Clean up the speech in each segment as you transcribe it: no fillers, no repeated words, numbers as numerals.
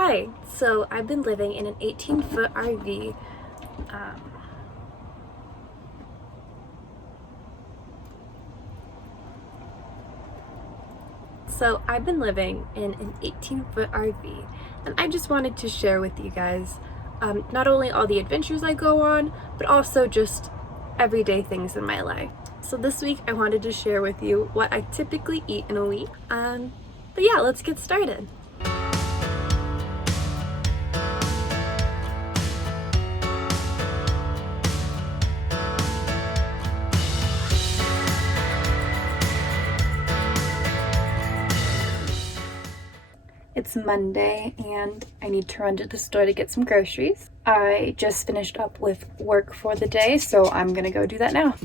Hi, so I've been living in an 18-foot RV. Um, so I've been living in an 18-foot RV, and I just wanted to share with you guys not only all the adventures I go on, but also just everyday things in my life. So this week I wanted to share with you what I typically eat in a week. But yeah, let's get started. It's Monday and I need to run to the store to get some groceries. I just finished up with work for the day, so I'm gonna go do that now.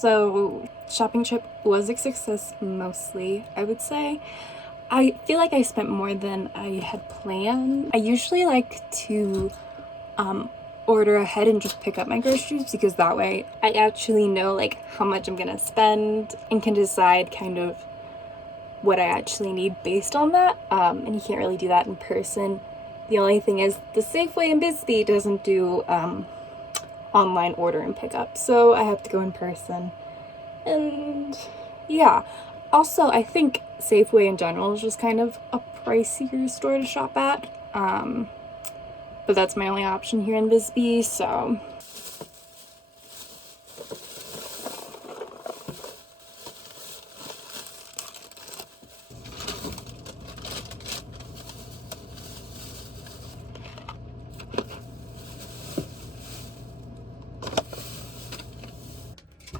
So shopping trip was a success mostly, I would say. I feel like I spent more than I had planned. I usually like to order ahead and just pick up my groceries because that way I actually know like how much I'm gonna spend and can decide kind of what I actually need based on that. And you can't really do that in person. The only thing is the Safeway in Bisbee doesn't do online order and pickup, so I have to go in person. And yeah, also I think Safeway in general is just kind of a pricier store to shop at, but that's my only option here in Bisbee, so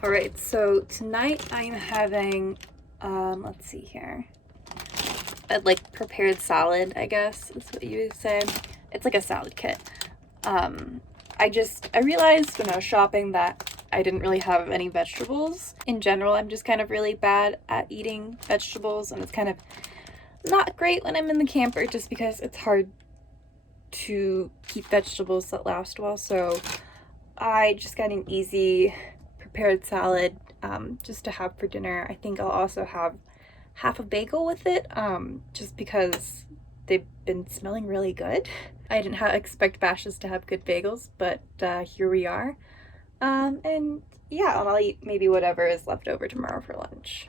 all right, so tonight I'm having, let's see here, a like prepared salad, I guess is what you would say. It's like a salad kit. I realized when I was shopping that I didn't really have any vegetables. In general, I'm just kind of really bad at eating vegetables, and it's kind of not great when I'm in the camper just because it's hard to keep vegetables that last well. So I just got an easy prepared salad just to have for dinner. I think I'll also have half a bagel with it just because they've been smelling really good. I didn't expect Bashes to have good bagels, but here we are. And yeah, I'll eat maybe whatever is left over tomorrow for lunch.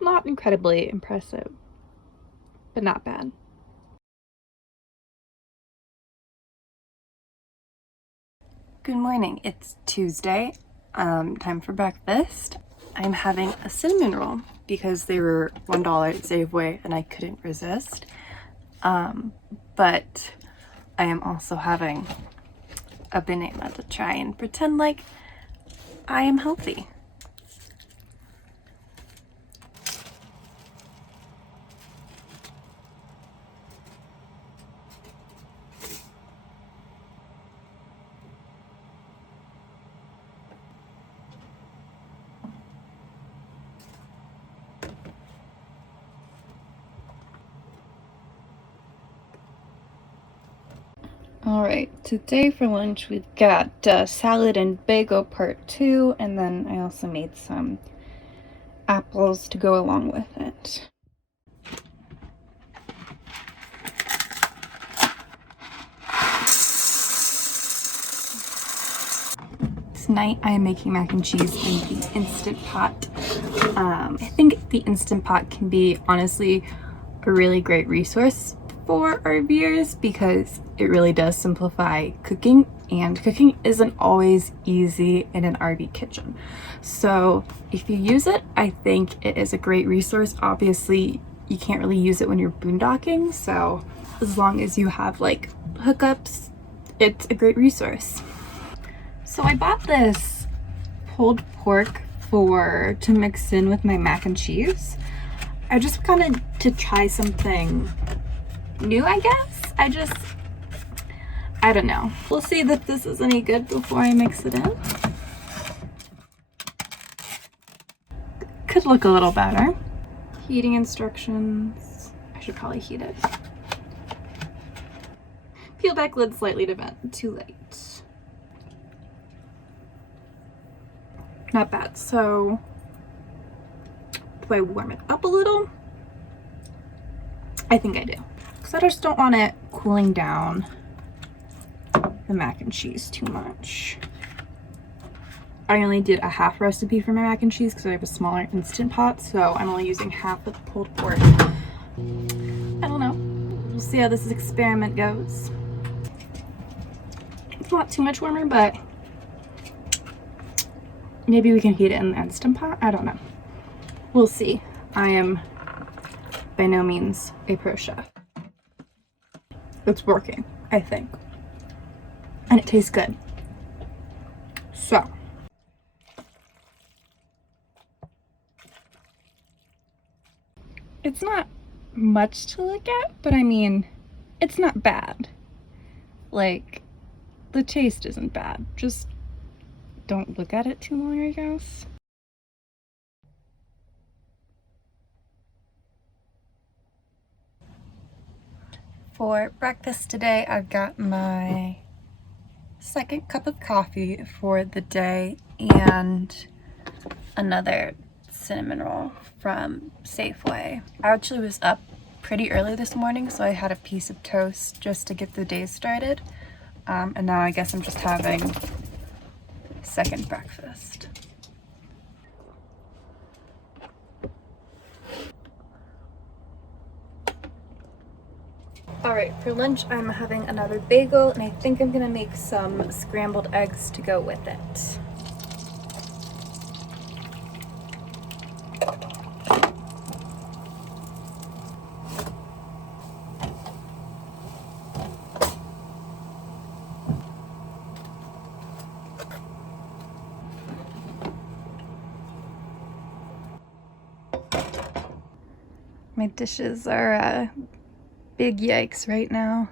Not incredibly impressive, but not bad. Good morning, it's Tuesday, time for breakfast. I'm having a cinnamon roll because they were $1 at Safeway and I couldn't resist. But I am also having a banana to try and pretend like I am healthy. Alright, today for lunch we've got salad and bagel part 2, and then I also made some apples to go along with it. Tonight I am making mac and cheese in the Instant Pot. I think the Instant Pot can be honestly a really great resource for RVers because it really does simplify cooking, and cooking isn't always easy in an RV kitchen. So if you use it, I think it is a great resource. Obviously you can't really use it when you're boondocking, so as long as you have like hookups, it's a great resource. So I bought this pulled pork to mix in with my mac and cheese. I just wanted to try something new, I guess. I don't know. We'll see if this is any good before I mix it in. Could look a little better. Heating instructions. I should probably heat it. Peel back lid slightly to vent. Too late. Not bad. So, do I warm it up a little? I think I do. Because I just don't want it cooling down the mac and cheese too much. I only did a half recipe for my mac and cheese because I have a smaller Instant Pot, so I'm only using half of the pulled pork. I don't know. We'll see how this experiment goes. It's not too much warmer, but maybe we can heat it in the Instant Pot. I don't know. We'll see. I am by no means a pro chef. It's working, I think. And it tastes good. So. It's not much to look at, but I mean, it's not bad. Like, the taste isn't bad. Just don't look at it too long, I guess. For breakfast today, I've got my second cup of coffee for the day and another cinnamon roll from Safeway. I actually was up pretty early this morning, so I had a piece of toast just to get the day started. And now I guess I'm just having second breakfast. Alright, for lunch I'm having another bagel, and I think I'm gonna make some scrambled eggs to go with it. My dishes are big yikes right now.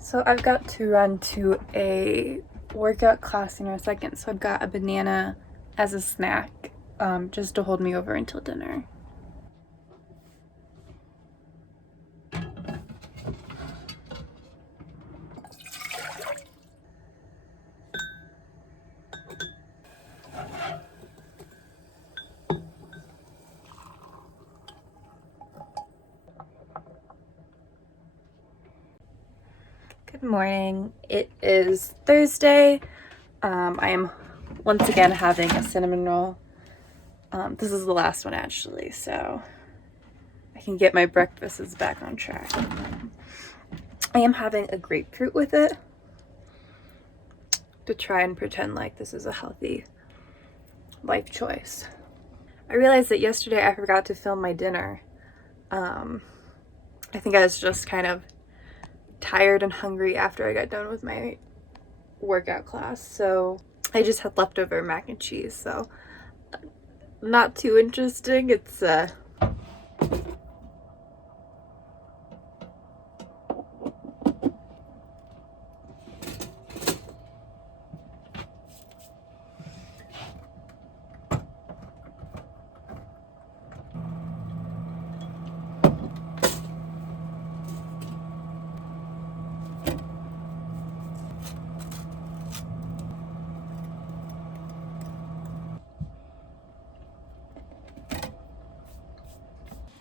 So I've got to run to a workout class in a second, so I've got a banana as a snack, just to hold me over until dinner. Good morning. It is Thursday. I am once again having a cinnamon roll. This is the last one actually, so I can get my breakfasts back on track. I am having a grapefruit with it to try and pretend like this is a healthy life choice. I realized that yesterday I forgot to film my dinner. I think I was just kind of tired and hungry after I got done with my workout class, so I just had leftover mac and cheese, so not too interesting. It's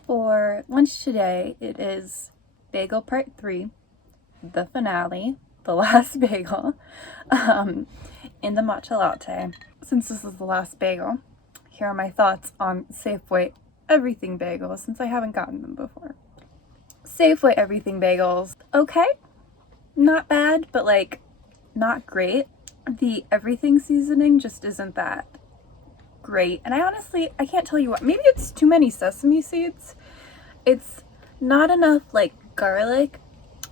For lunch today, it is bagel part 3, the finale, the last bagel, in the matcha latte. Since this is the last bagel, here are my thoughts on Safeway everything bagels, since I haven't gotten them before. Safeway everything bagels. Okay, not bad, but like not great. The everything seasoning just isn't that great. And I can't tell you what. Maybe it's too many sesame seeds. It's not enough like garlic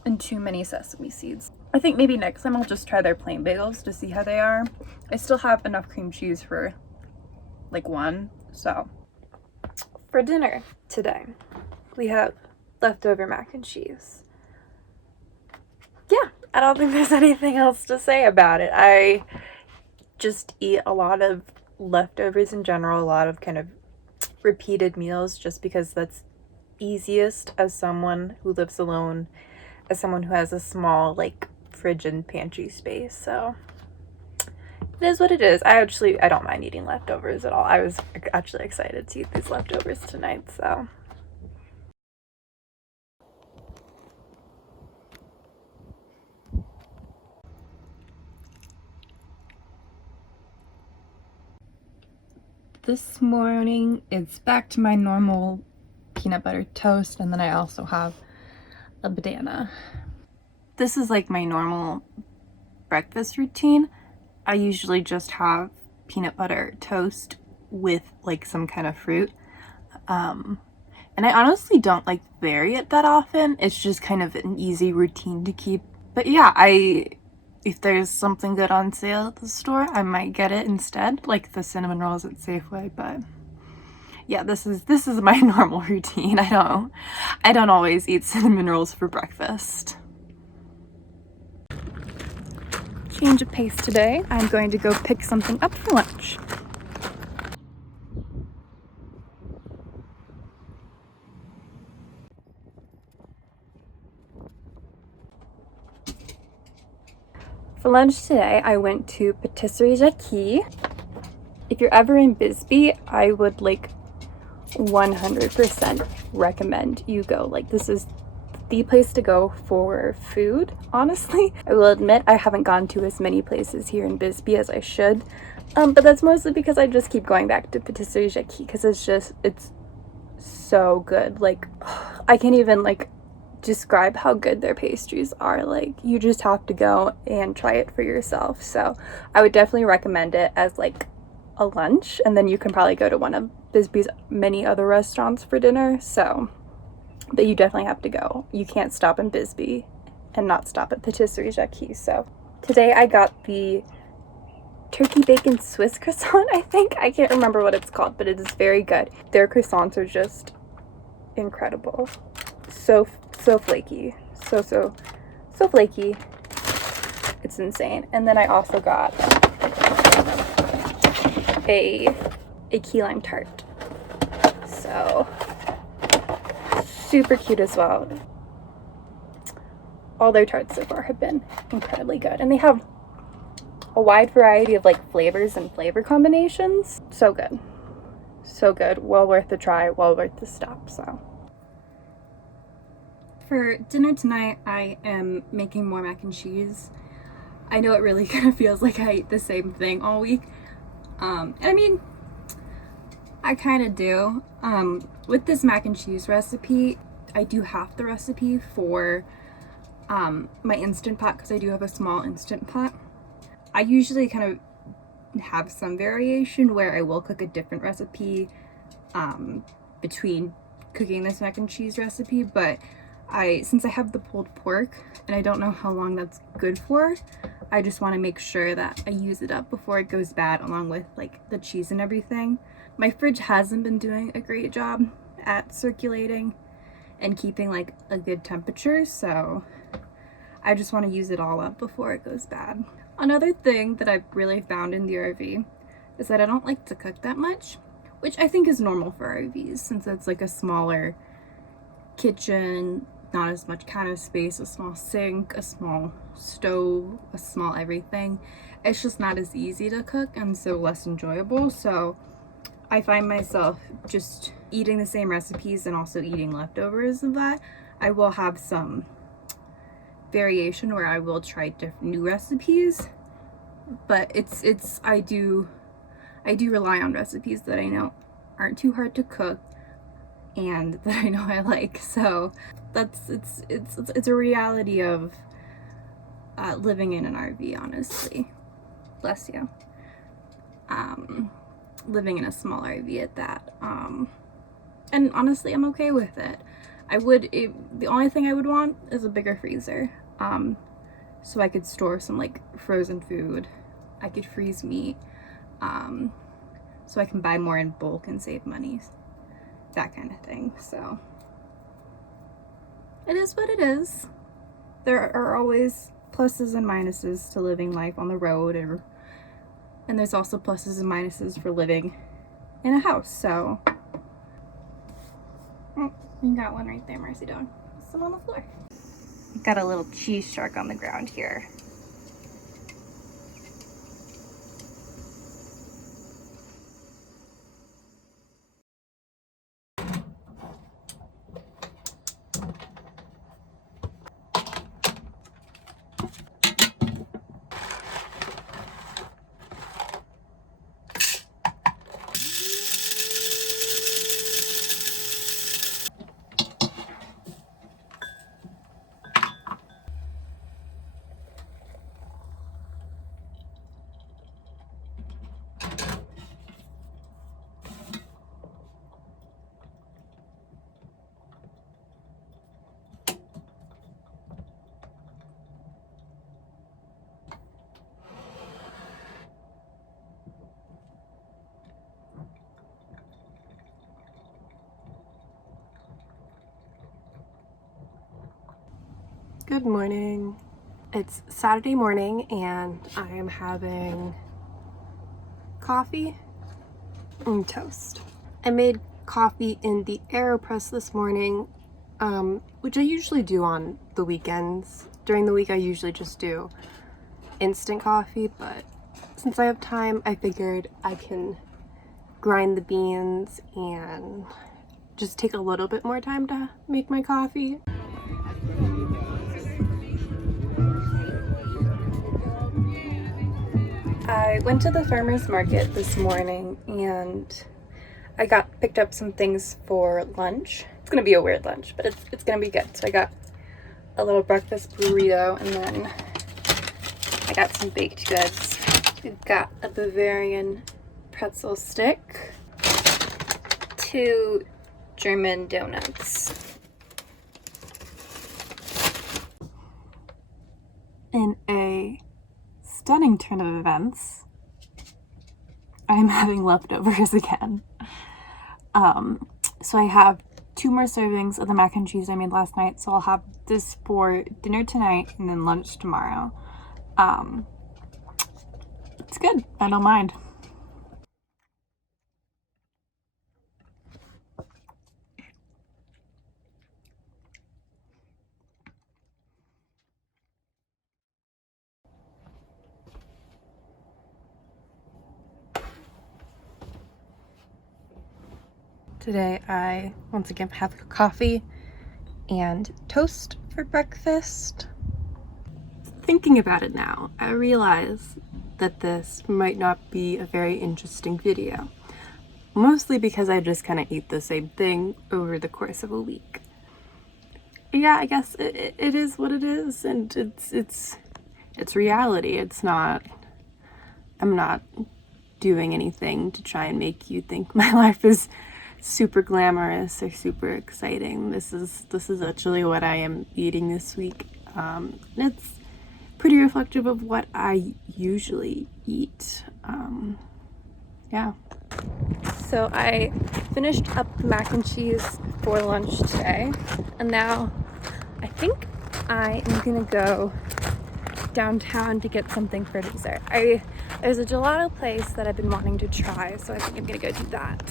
and too many sesame seeds. I think maybe next time I'll just try their plain bagels to see how they are. I still have enough cream cheese for like one. So for dinner today, we have leftover mac and cheese. Yeah, I don't think there's anything else to say about it. I just eat a lot of leftovers in general, a lot of kind of repeated meals just because that's easiest as someone who lives alone, as someone who has a small like fridge and pantry space. So it is what it is. I don't mind eating leftovers at all. I was actually excited to eat these leftovers tonight, so. This morning it's back to my normal peanut butter toast, and then I also have a banana. This is like my normal breakfast routine. I usually just have peanut butter toast with like some kind of fruit. And I honestly don't like vary it that often. It's just kind of an easy routine to keep. But yeah, if there's something good on sale at the store, I might get it instead, like the cinnamon rolls at Safeway. But yeah, this is my normal routine. I don't always eat cinnamon rolls for breakfast. Change of pace today. I'm going to go pick something up for lunch. For lunch today, I went to Patisserie Jackie. If you're ever in Bisbee, I would like 100% recommend you go. Like, this is the place to go for food, honestly. I will admit I haven't gone to as many places here in Bisbee as I should, but that's mostly because I just keep going back to Patisserie Jackie because it's so good. Like, I can't even like describe how good their pastries are. Like, you just have to go and try it for yourself. So I would definitely recommend it as like a lunch, and then you can probably go to one of Bisbee's many other restaurants for dinner. So, but you definitely have to go. You can't stop in Bisbee and not stop at Patisserie Jackie. So today I got the turkey bacon Swiss croissant, I think. I can't remember what it's called, but it is very good. Their croissants are just incredible. So flaky. So flaky. It's insane. And then I also got a key lime tart. So super cute as well. All their tarts so far have been incredibly good, and they have a wide variety of like flavors and flavor combinations. So good. So good. Well worth the try, well worth the stop. So for dinner tonight, I am making more mac and cheese. I know it really kind of feels like I eat the same thing all week. And I mean, I kind of do. With this mac and cheese recipe, I do have the recipe for my Instant Pot because I do have a small Instant Pot. I usually kind of have some variation where I will cook a different recipe between cooking this mac and cheese recipe, but since I have the pulled pork and I don't know how long that's good for, I just want to make sure that I use it up before it goes bad, along with like the cheese and everything. My fridge hasn't been doing a great job at circulating and keeping like a good temperature, so I just want to use it all up before it goes bad. Another thing that I've really found in the RV is that I don't like to cook that much, which I think is normal for RVs since it's like a smaller kitchen, not as much counter space, a small sink, a small stove, a small everything. It's just not as easy to cook and so less enjoyable. So I find myself just eating the same recipes and also eating leftovers of that. I will have some variation where I will try different new recipes, but I do rely on recipes that I know aren't too hard to cook and that I know I like. So it's a reality of living in an RV, honestly. Bless you. Living in a small RV at that. And honestly, I'm okay with it. The only thing I would want is a bigger freezer. So I could store some like frozen food. I could freeze meat. So I can buy more in bulk and save money. That kind of thing. So it is what it is. There are always pluses and minuses to living life on the road, and there's also pluses and minuses for living in a house. So you got one right there, Mercy Dog. Some on the floor. Got a little cheese shark on the ground here. Good morning. It's Saturday morning and I am having coffee and toast. I made coffee in the AeroPress this morning, which I usually do on the weekends. During the week I usually just do instant coffee, but since I have time I figured I can grind the beans and just take a little bit more time to make my coffee. I went to the farmer's market this morning and I picked up some things for lunch. It's gonna be a weird lunch, but it's gonna be good. So I got a little breakfast burrito, and then I got some baked goods. We've got a Bavarian pretzel stick, 2 German donuts. In a stunning turn of events, I'm having leftovers again. So I have 2 more servings of the mac and cheese I made last night, so I'll have this for dinner tonight and then lunch tomorrow. It's good. I don't mind. Today I once again have coffee and toast for breakfast. Thinking about it now, I realize that this might not be a very interesting video. Mostly because I just kind of eat the same thing over the course of a week. Yeah, I guess it is what it is, and it's reality. It's not, I'm not doing anything to try and make you think my life is super glamorous or super exciting. This is actually what I am eating this week. And it's pretty reflective of what I usually eat. Yeah. So I finished up mac and cheese for lunch today, and now I think I am gonna go downtown to get something for dessert. There's a gelato place that I've been wanting to try, so I think I'm gonna go do that.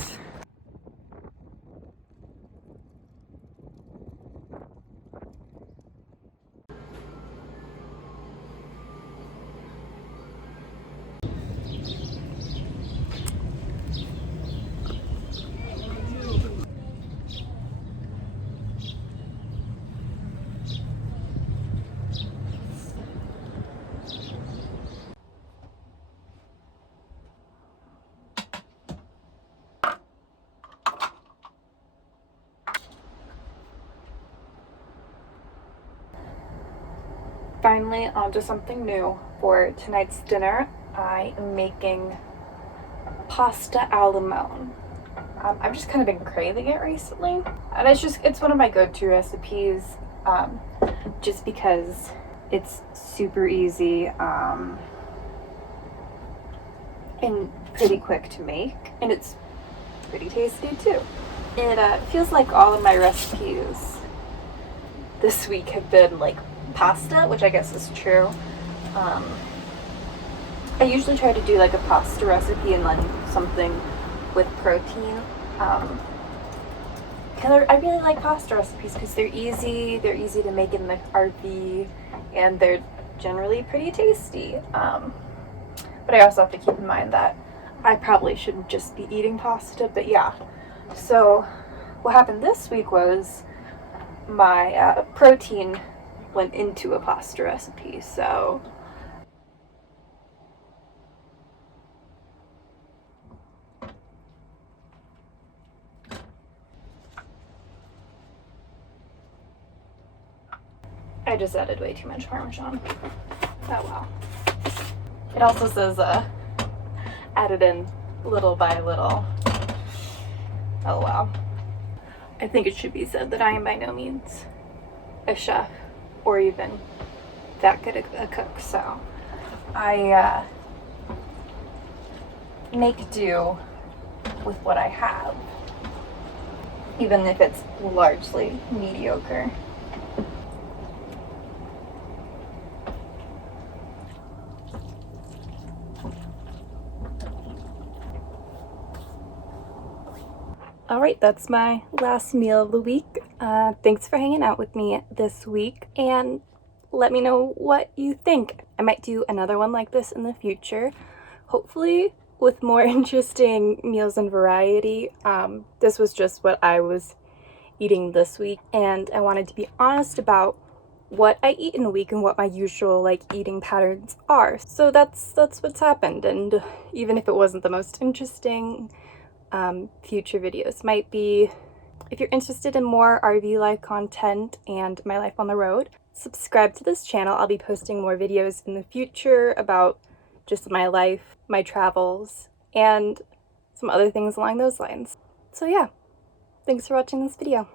Finally, onto something new. For tonight's dinner, I am making pasta al limone. I've just kind of been craving it recently, and it's one of my go-to recipes, just because it's super easy and pretty quick to make, and it's pretty tasty too. It feels like all of my recipes this week have been like pasta, which I guess is true. I usually try to do like a pasta recipe and then something with protein. I really like pasta recipes because they're easy to make in the RV, and they're generally pretty tasty. But I also have to keep in mind that I probably shouldn't just be eating pasta, but yeah. So what happened this week was my protein went into a pasta recipe, so I just added way too much Parmesan. Oh well. It also says added in little by little. Oh wow. I think it should be said that I am by no means a chef or even that good a cook, so I make do with what I have, even if it's largely mediocre. Alright, that's my last meal of the week. Thanks for hanging out with me this week, and let me know what you think. I might do another one like this in the future, hopefully with more interesting meals and variety. This was just what I was eating this week, and I wanted to be honest about what I eat in a week and what my usual eating patterns are. So that's what's happened, and even if it wasn't the most interesting, future videos might be. If you're interested in more RV life content and my life on the road, subscribe to this channel. I'll be posting more videos in the future about just my life, my travels, and some other things along those lines. So yeah, thanks for watching this video.